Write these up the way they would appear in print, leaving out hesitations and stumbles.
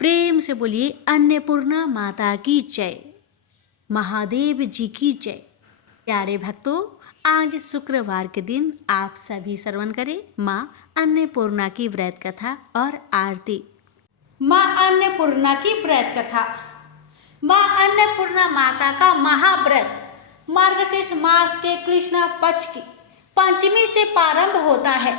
प्रेम से बोलिए अन्नपूर्णा माता की जय, महादेव जी की जय। प्यारे भक्तों, आज शुक्रवार के दिन आप सभी श्रवण करें माँ अन्नपूर्णा की व्रत कथा और आरती। माँ अन्नपूर्णा की व्रत कथा। माँ अन्नपूर्णा माता का महाव्रत मार्गशीर्ष मास के कृष्ण पक्ष की पंचमी से प्रारंभ होता है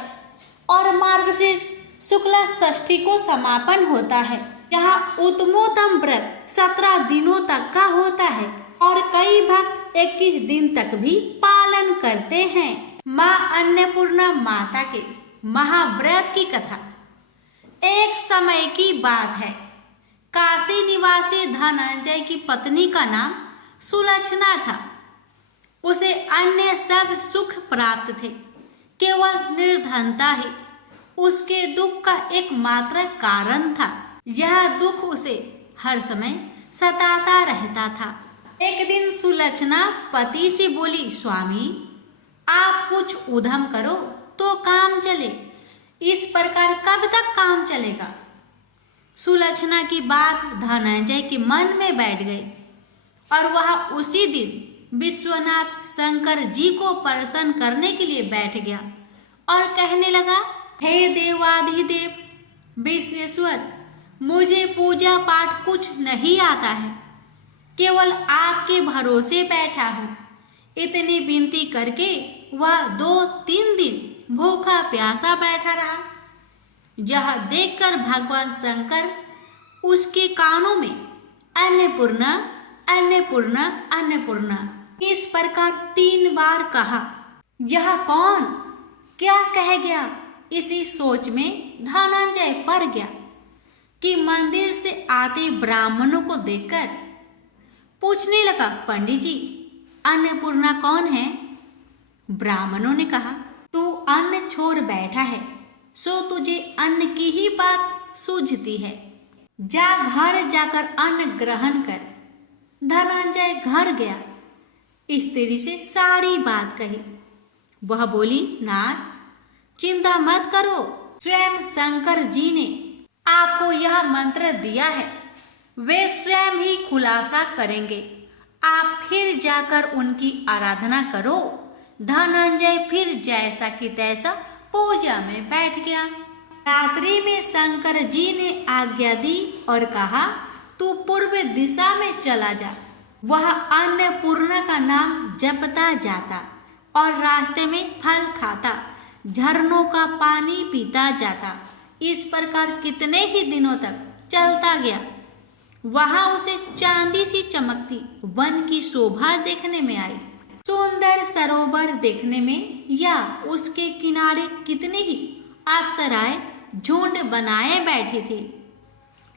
और मार्गशीर्ष शुक्ला षष्ठी को समापन होता है। यह उत्तमोत्तम व्रत 17 दिनों तक का होता है और कई भक्त 21 दिन तक भी पालन करते हैं। माँ अन्नपूर्णा माता के महाव्रत की कथा। एक समय की बात है, काशी निवासी धनंजय की पत्नी का नाम सुलक्षणा था। उसे अन्य सब सुख प्राप्त थे, केवल निर्धनता ही उसके दुख का एकमात्र कारण था। यह दुख उसे हर समय सताता रहता था। एक दिन सुलक्षणा पति से बोली, स्वामी आप कुछ उद्यम करो तो काम चले, इस प्रकार कब तक काम चलेगा। सुलक्षणा की बात धनंजय के मन में बैठ गई और वह उसी दिन विश्वनाथ शंकर जी को प्रसन्न करने के लिए बैठ गया और कहने लगा, हे देवाधिदेव विश्वेश्वर, मुझे पूजा पाठ कुछ नहीं आता है, केवल आपके भरोसे बैठा हूँ। इतनी विनती करके वह 2-3 दिन भूखा प्यासा बैठा रहा। यह देखकर भगवान शंकर उसके कानों में अन्नपूर्णा अन्नपूर्णा अन्नपूर्णा इस प्रकार 3 बार कहा। यह कौन क्या कह गया, इसी सोच में धनंजय पड़ गया कि मंदिर से आते ब्राह्मणों को देखकर पूछने लगा, पंडित जी अन्नपूर्णा कौन है। ब्राह्मणों ने कहा, तू अन्न छोड़ बैठा है सो तुझे अन्न की ही बात सूझती है, जा घर जाकर अन्न ग्रहण कर। धनंजय घर गया, स्त्री से सारी बात कही। वह बोली, नाथ चिंता मत करो, स्वयं शंकर जी ने आपको यह मंत्र दिया है, वे स्वयं ही खुलासा करेंगे, आप फिर जाकर उनकी आराधना करो। धनंजय फिर जैसा कि तैसा पूजा में बैठ गया। रात्रि में शंकर जी ने आज्ञा दी और कहा, तू पूर्व दिशा में चला जा। वह अन्नपूर्णा का नाम जपता जाता और रास्ते में फल खाता, झरनों का पानी पीता जाता। इस प्रकार कितने ही दिनों तक चलता गया। वहां उसे चांदी सी चमकती वन की शोभा देखने में आई। सुंदर सरोवर देखने में या उसके किनारे कितनी ही अप्सराएं झुंड बनाए बैठी थी।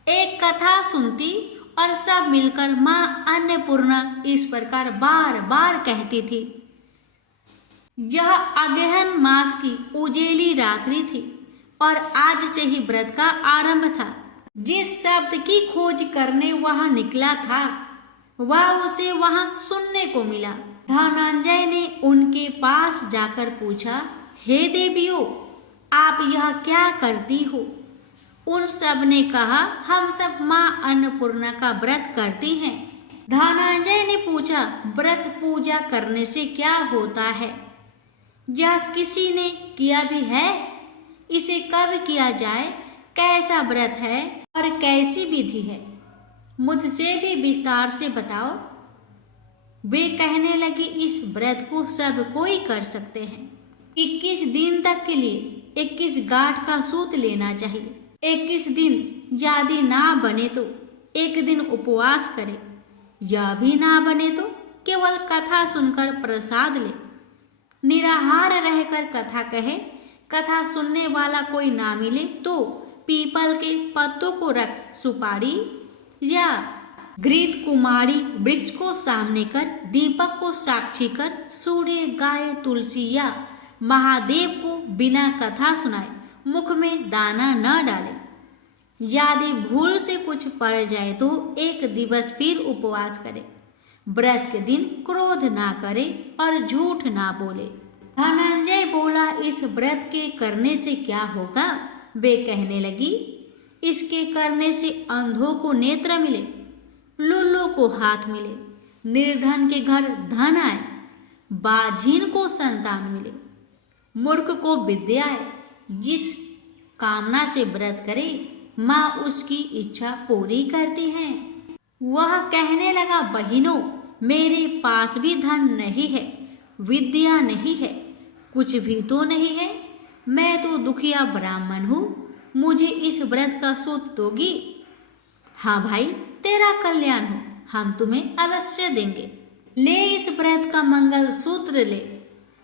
एक कथा सुनती और सब मिलकर माँ अन्नपूर्णा इस प्रकार बार बार कहती थी। यह अगहन मास की उजेली रात्रि थी और आज से ही व्रत का आरंभ था। जिस शब्द की खोज करने वहां निकला था वह उसे वहां सुनने को मिला। धनंजय ने उनके पास जाकर पूछा, हे देवियों, आप यह क्या करती हो। उन सब ने कहा, हम सब माँ अन्नपूर्णा का व्रत करती हैं। धनंजय ने पूछा, व्रत पूजा करने से क्या होता है, यह किसी ने किया भी है, इसे कब किया जाए, कैसा व्रत है और कैसी विधि है, मुझसे भी विस्तार से बताओ। वे कहने लगे, इस व्रत को सब कोई कर सकते हैं। 21 दिन तक के लिए 21 गांठ का सूत लेना चाहिए। 21 दिन यदि ना बने तो एक दिन उपवास करे, यह भी ना बने तो केवल कथा सुनकर प्रसाद ले। निराहार रहकर कथा कहे, कथा सुनने वाला कोई ना मिले तो पीपल के पत्तों को रख सुपारी या घृत कुमारी वृक्ष को सामने कर, दीपक को साक्षी कर, सूर्य गाय तुलसी या महादेव को बिना कथा सुनाए मुख में दाना न डाले। यदि भूल से कुछ पड़ जाए तो एक दिवस फिर उपवास करे। व्रत के दिन क्रोध ना करे और झूठ ना बोले। धनंजय बोला, इस व्रत के करने से क्या होगा। वे कहने लगी, इसके करने से अंधों को नेत्र मिले, लुल्लू को हाथ मिले, निर्धन के घर धन आए, बाझीन को संतान मिले, मूर्ख को विद्या आए। जिस कामना से व्रत करे माँ उसकी इच्छा पूरी करती है। वह कहने लगा, बहिनों मेरे पास भी धन नहीं है, विद्या नहीं है, कुछ भी तो नहीं है। मैं तो दुखिया ब्राह्मण हूँ, मुझे इस व्रत का सूत दोगी? हाँ भाई, तेरा कल्याण हो, हम तुम्हें अवश्य देंगे। ले इस व्रत का मंगल सूत्र ले।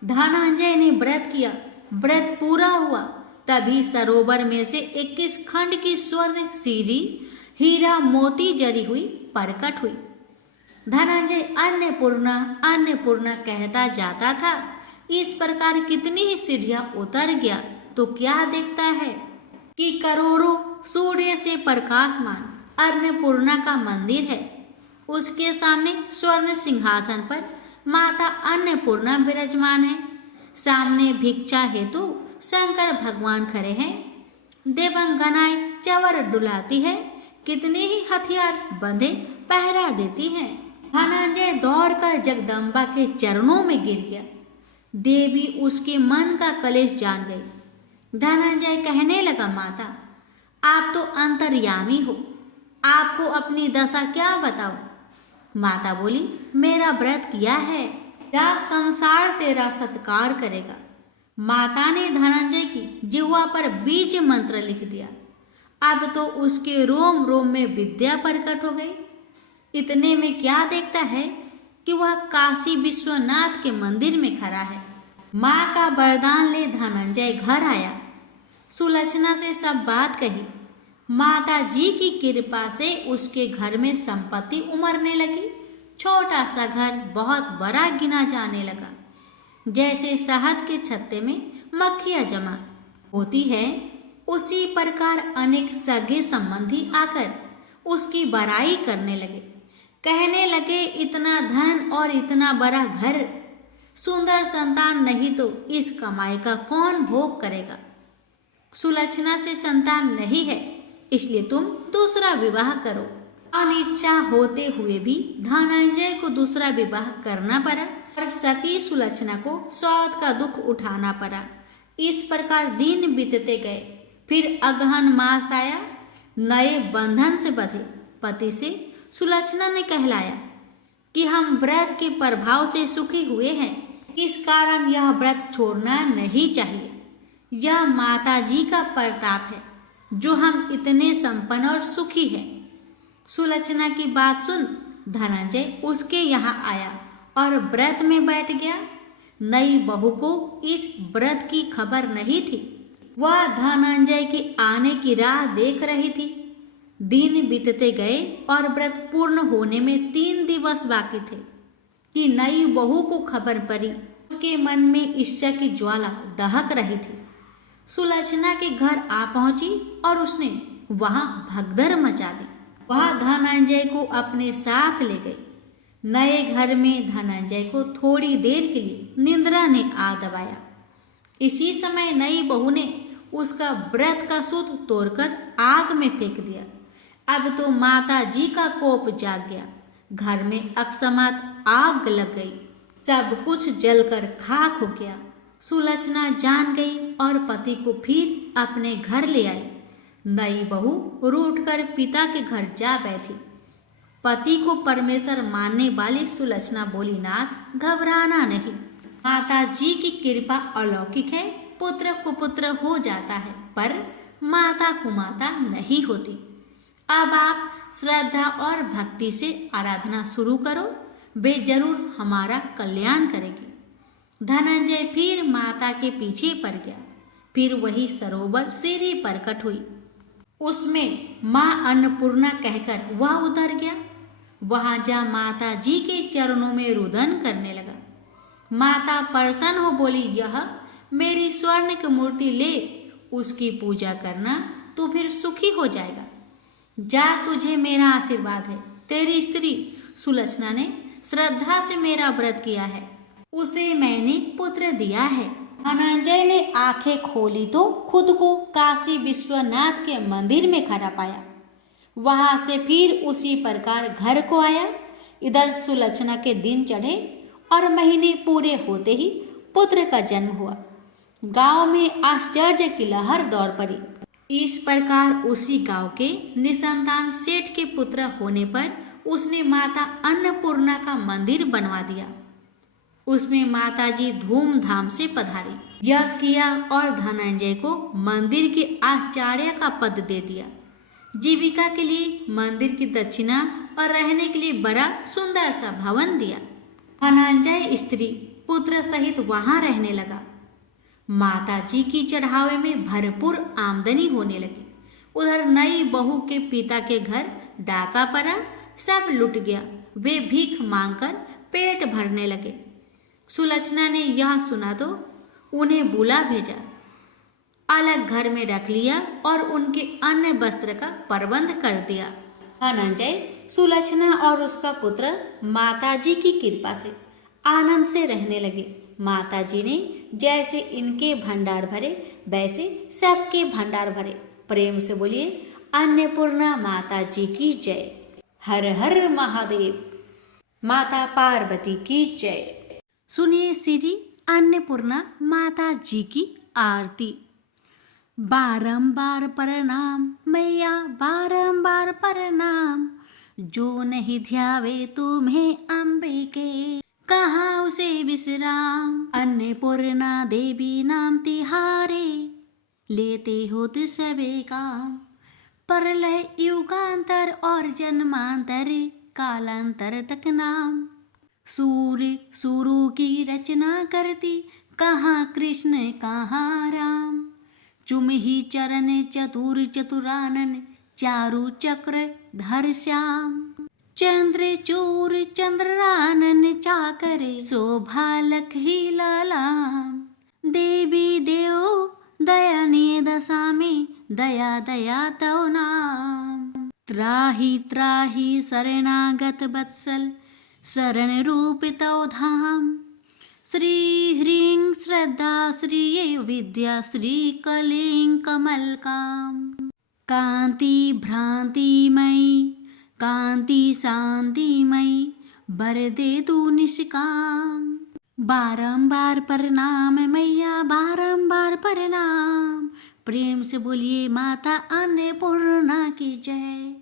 धनंजय ने व्रत किया, व्रत पूरा हुआ। तभी सरोवर में से 21 खंड की स्वर्ण सीरी हीरा मोती जड़ी हुई प्रकट हुई। धनंजय अन्नपूर्णा अन्नपूर्णा कहता जाता था। इस प्रकार कितनी ही सीढ़ियां उतर गया तो क्या देखता है कि करोड़ों सूर्य से प्रकाशमान अन्नपूर्णा का मंदिर है। उसके सामने स्वर्ण सिंहासन पर माता अन्नपूर्णा विराजमान है। सामने भिक्षा हेतु शंकर भगवान खड़े हैं। देवंगनाएं चवर डुलाती है, कितने ही हथियार बंधे पहरा देती हैं। धनंजय दौड़कर जगदम्बा के चरणों में गिर गया। देवी उसके मन का कलेश जान गई। धनंजय कहने लगा, माता आप तो अंतर्यामी हो, आपको अपनी दशा क्या बताओ? माता बोली, मेरा व्रत किया है, क्या संसार तेरा सत्कार करेगा। माता ने धनंजय की जिह्वा पर बीज मंत्र लिख दिया। अब तो उसके रोम रोम में विद्या प्रकट हो गई। इतने में क्या देखता है कि वह काशी विश्वनाथ के मंदिर में खड़ा है। माँ का वरदान ले धनंजय घर आया। सुलक्षणा से सब बात कही। माता जी की कृपा से उसके घर में संपत्ति उमड़ने लगी। छोटा सा घर बहुत बड़ा गिना जाने लगा। जैसे शहद के छत्ते में मक्खियाँ जमा होती है, उसी प्रकार अनेक सगे संबंधी आकर उसकी बड़ाई करने लगे। कहने लगे, इतना धन और इतना बड़ा घर, सुंदर संतान नहीं तो इस कमाई का कौन भोग करेगा। सुलक्षणा से संतान नहीं है, इसलिए तुम दूसरा विवाह करो। अनिच्छा होते हुए भी धनंजय को दूसरा विवाह करना पड़ा और सती सुलक्षणा को सौत का दुख उठाना पड़ा। इस प्रकार दिन बीतते गए। फिर अगहन मास आया। नए बंधन से बंधे पति से सुलक्षणा ने कहलाया कि हम व्रत के प्रभाव से सुखी हुए हैं, इस कारण यह व्रत छोड़ना नहीं चाहिए। यह माता जी का प्रताप है जो हम इतने संपन्न और सुखी हैं। सुलक्षणा की बात सुन धनंजय उसके यहाँ आया और व्रत में बैठ गया। नई बहू को इस व्रत की खबर नहीं थी। वह धनंजय के आने की राह देख रही थी। दिन बीतते गए और व्रत पूर्ण होने में 3 दिवस बाकी थे कि नई बहू को खबर पड़ी। उसके मन में ईर्ष्या की ज्वाला दहक रही थी। सुलक्षणा के घर आ पहुंची और उसने वहां भगदड़ मचा दी। वह धनंजय को अपने साथ ले गई। नए घर में धनंजय को थोड़ी देर के लिए निद्रा ने आ दबाया। इसी समय नई बहू ने उसका व्रत का सूत तोड़कर आग में फेंक दिया। अब तो माता जी का कोप जाग गया। घर में अकस्मात आग लग गई। सब कुछ जलकर खाक हो गया। सुलक्षणा जान गई और पति को फिर अपने घर ले आई। नई बहू रूठकर पिता के घर जा बैठी। पति को परमेश्वर मानने वाली सुलक्षणा बोली, नाथ घबराना नहीं, माता जी की कृपा अलौकिक है। पुत्र कुपुत्र हो जाता है पर माता कुमाता नहीं होती। अब आप श्रद्धा और भक्ति से आराधना शुरू करो, वे जरूर हमारा कल्याण करेगी। धनंजय फिर माता के पीछे पड़ गया। फिर वही सरोवर सीढ़ी प्रकट हुई। उसमें माँ अन्नपूर्णा कहकर वह उतर गया। वहां जा माता जी के चरणों में रुदन करने लगा। माता प्रसन्न हो बोली, यह मेरी स्वर्ण की मूर्ति ले, उसकी पूजा करना, तू फिर सुखी हो जाएगा। जा, तुझे मेरा आशीर्वाद है। तेरी स्त्री सुलक्षणा ने श्रद्धा से मेरा व्रत किया है, उसे मैंने पुत्र दिया है। धनंजय ने आंखें खोली तो खुद को काशी विश्वनाथ के मंदिर में खड़ा पाया। वहां से फिर उसी प्रकार घर को आया। इधर सुलक्षणा के दिन चढ़े और महीने पूरे होते ही पुत्र का जन्म हुआ। गांव में आश्चर्य की लहर दौड़ पड़ी। इस प्रकार उसी गांव के निसंतान सेठ के पुत्र होने पर उसने माता अन्नपूर्णा का मंदिर बनवा दिया। उसमें माताजी धूमधाम से पधारी, यज्ञ किया और धनंजय को मंदिर के आचार्य का पद दे दिया। जीविका के लिए मंदिर की दक्षिणा और रहने के लिए बड़ा सुंदर सा भवन दिया। धनंजय स्त्री पुत्र सहित वहां रहने लगा। माता जी की चढ़ावे में भरपूर आमदनी होने लगी। उधर नई बहू के पिता के घर डाका पड़ा, सब लुट गया। वे भीख मांगकर पेट भरने लगे। सुलक्षणा ने यह सुना तो उन्हें बुला भेजा, अलग घर में रख लिया और उनके अन्य वस्त्र का प्रबंध कर दिया। धनंजय, सुलक्षणा और उसका पुत्र माताजी की कृपा से आनंद से रहने लगे। माताजी ने जैसे इनके भंडार भरे वैसे सबके भंडार भरे। प्रेम से बोलिए अन्नपूर्णा माता जी की जय। हर हर महादेव। माता पार्वती की जय। सुनिए श्री अन्नपूर्णा माता जी की आरती। बारंबार प्रणाम मैया, बारंबार प्रणाम। जो नहीं ध्यावे तुम्हें अंबिके, कहाँ उसे विश्राम। अन्नपूर्णा देवी नाम तिहारे, लेते होत सबे काम। प्रलय युगांतर और जन्मांतर, कालांतर तक नाम। सूर्य सुरु की रचना करती, कहाँ कृष्ण कहाँ राम। चुम ही चरण चतुर चतुरानन, चारु चक्र धर श्याम। चंद्र चूर चंद्रानन चाकरे, शोभा लख ही लालाम। देवी देव दया ने दशा में, दया दया तव नाम। त्राहि त्राहि शरणागत वत्सल, शरण रूप तव धाम। श्री ह्रीं श्रद्धा श्री विद्या, श्री कलिं कमल काम। कांति भ्रांतिमयी, कांति शांतिमयी, बर दे तू निष्काम। बारंबार प्रणाम मैया, बारंबार प्रणाम। प्रेम से बोलिए माता अन्नपूर्णा की जय।